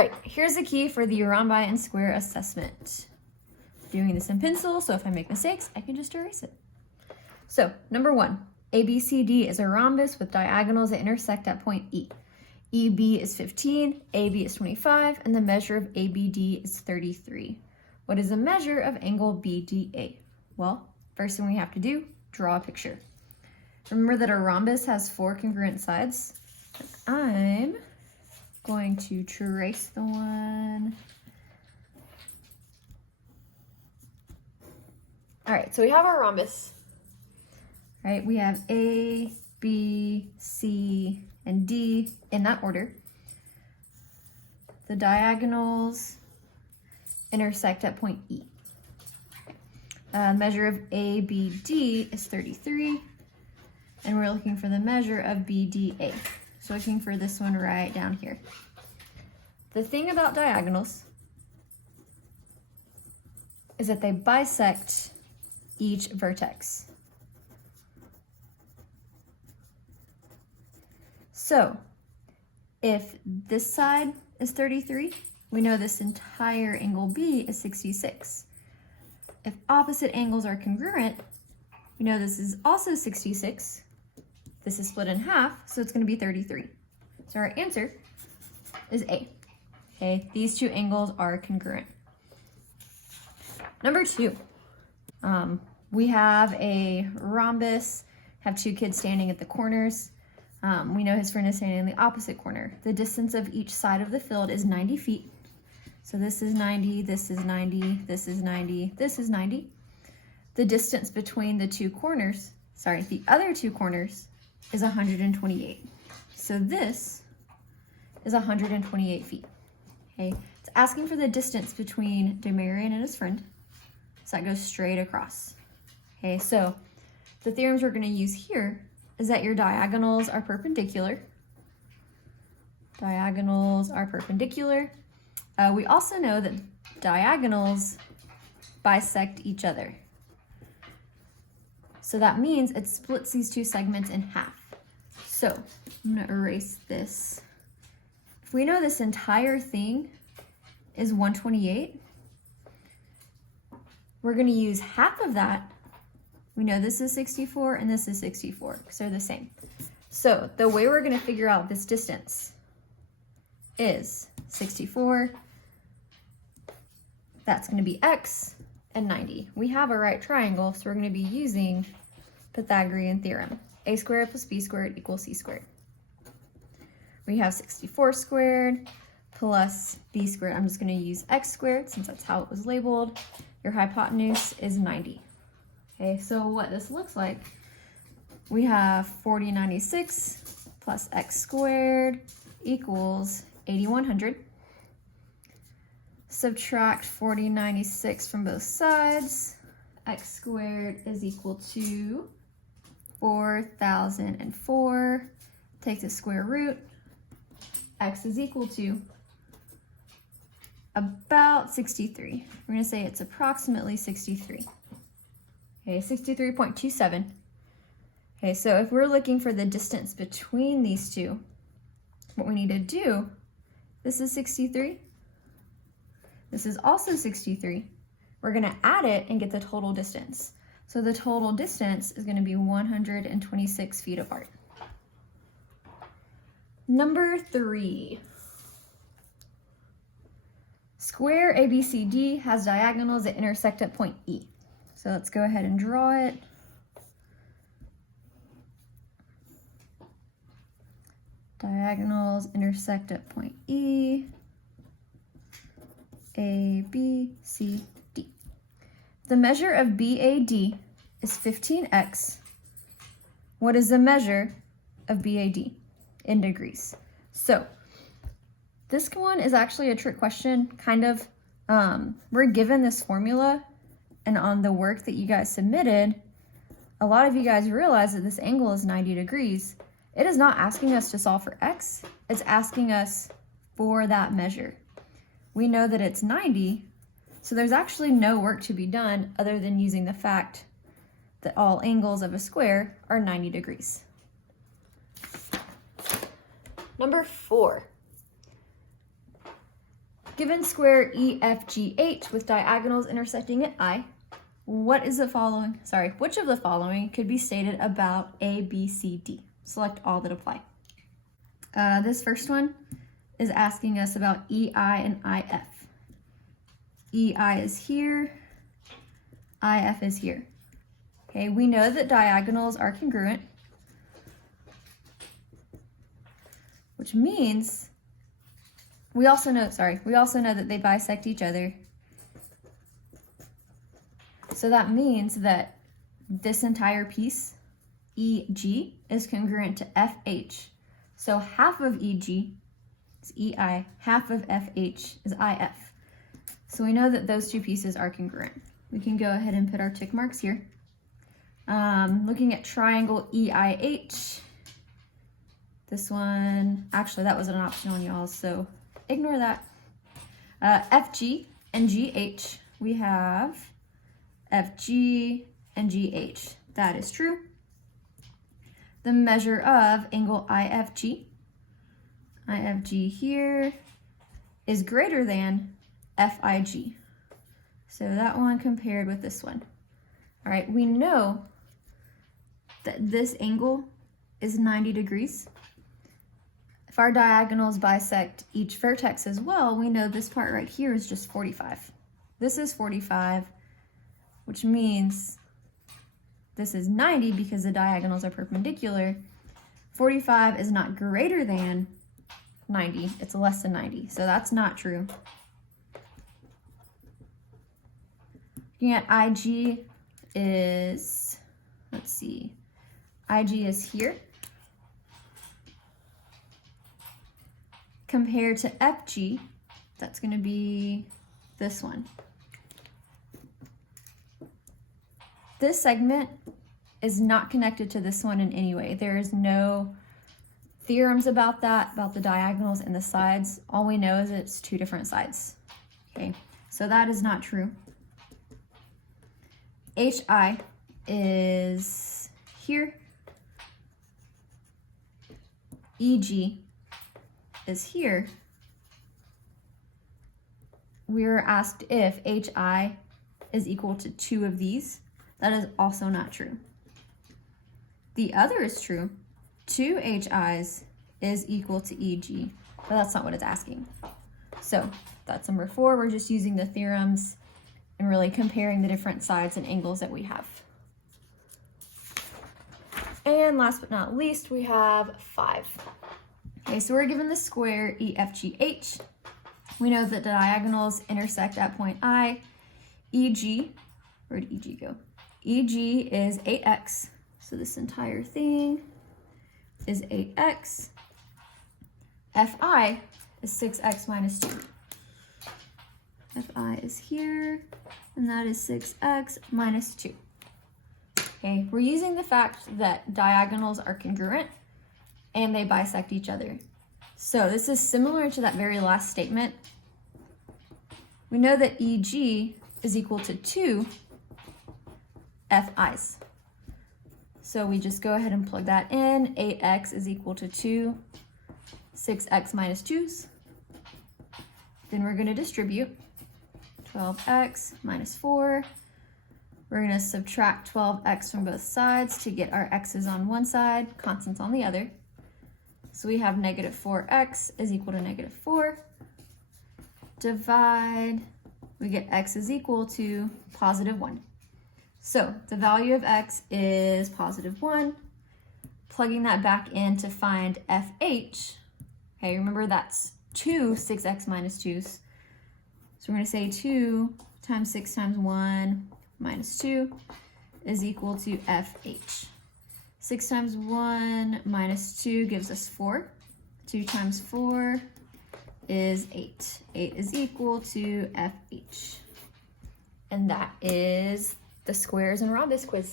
right, here's the key for the rhombi and square assessment. Doing this in pencil, so if I make mistakes, I can just erase it. So, number 1, ABCD is a rhombus with diagonals that intersect at point E. EB is 15, AB is 25, and the measure of ABD is 33. What is the measure of angle BDA? Well, first thing we have to do, draw a picture. Remember that a rhombus has 4 congruent sides. I'm going to trace the one. All right, so we have our rhombus. All right, we have A, B, C, and D in that order. The diagonals intersect at point E. Measure of ABD is 33, and we're looking for the measure of BDA. So looking for this one right down here. The thing about diagonals is that they bisect each vertex. So if this side is 33, we know this entire angle B is 66. If opposite angles are congruent, we know this is also 66. This is split in half, so it's going to be 33. So our answer is A. Okay, these 2 angles are congruent. Number 2, we have a rhombus, have 2 kids standing at the corners. We know his friend is standing in the opposite corner. The distance of each side of the field is 90 feet. So this is 90, this is 90, this is 90, this is 90. The distance between the 2 corners, the other 2 corners, is 128. So this is 128 feet. Okay, it's asking for the distance between Demarion and his friend. So that goes straight across. Okay, so the theorems we're going to use here is that your diagonals are perpendicular. Diagonals are perpendicular. We also know that diagonals bisect each other. So that means it splits these 2 segments in half. So I'm going to erase this. If we know this entire thing is 128, we're going to use half of that. We know this is 64 and this is 64 because they're the same. So the way we're going to figure out this distance is 64. That's going to be x and 90. We have a right triangle, so we're going to be using Pythagorean theorem. A squared plus b squared equals c squared. We have 64 squared plus b squared. I'm just going to use x squared since that's how it was labeled. Your hypotenuse is 90. Okay, so what this looks like, we have 4096 plus x squared equals 8100. Subtract 4096 from both sides. X squared is equal to 4004. Take the square root. X is equal to about 63. We're going to say it's approximately 63. Okay, 63.27. Okay, so if we're looking for the distance between these 2, what we need to do, this is 63. This is also 63. We're going to add it and get the total distance. So the total distance is going to be 126 feet apart. Number 3. Square ABCD has diagonals that intersect at point E. So let's go ahead and draw it. Diagonals intersect at point E. A, B, C, D. The measure of BAD is 15x. What is the measure of BAD in degrees? So this one is actually a trick question, kind of. We're given this formula, and on the work that you guys submitted, a lot of you guys realize that this angle is 90 degrees. It is not asking us to solve for x, it's asking us for that measure. We know that it's 90, so there's actually no work to be done other than using the fact that all angles of a square are 90 degrees. Number 4. Given square EFGH with diagonals intersecting at I, which of the following could be stated about A, B, C, D? Select all that apply. This first one is asking us about EI and IF. EI is here, IF is here. Okay, we know that diagonals are congruent, which means we also know that they bisect each other. So that means that this entire piece, EG, is congruent to FH. So half of EG is EI, half of FH is IF. So we know that those two pieces are congruent. We can go ahead and put our tick marks here. Looking at triangle EIH, this one, actually that was an option on y'all, so ignore that. FG and GH, we have FG and GH. That is true. The measure of angle IFG here is greater than FIG. So that one compared with this one. All right, we know that this angle is 90 degrees. If our diagonals bisect each vertex as well, we know this part right here is just 45. This is 45, which means this is 90 because the diagonals are perpendicular. 45 is not greater than 90, it's less than 90, so that's not true. Looking at IG is, let's see, IG is here. Compared to FG, that's going to be this one. This segment is not connected to this one in any way. There is no theorems about that, about the diagonals and the sides. All we know is it's two different sides. Okay, so that is not true. HI is here. EG is here. We're asked if HI is equal to two of these. That is also not true. The other is true. 2 HIs is equal to EG, but that's not what it's asking. So that's number 4. We're just using the theorems and really comparing the different sides and angles that we have. And last but not least, we have 5. Okay, so we're given the square EFGH. We know that the diagonals intersect at point I. EG, where did EG go? EG is 8x, so this entire thing is 8x. FI is 6x minus 2. FI is here, and that is 6x minus 2. Okay, we're using the fact that diagonals are congruent and they bisect each other. So this is similar to that very last statement. We know that EG is equal to 2 FIs. So we just go ahead and plug that in. 8x is equal to 2, 6x minus 2's. Then we're going to distribute 12x minus 4. We're going to subtract 12x from both sides to get our x's on one side, constants on the other. So we have negative 4x is equal to negative 4. Divide, we get x is equal to positive 1. So the value of x is positive 1. Plugging that back in to find FH, okay, remember that's 2 6x minus 2's. So we're going to say 2 times 6 times 1 minus 2 is equal to FH. 6 times 1 minus 2 gives us 4. 2 times 4 is 8. 8 is equal to FH. And that is the squares and rhombus quiz.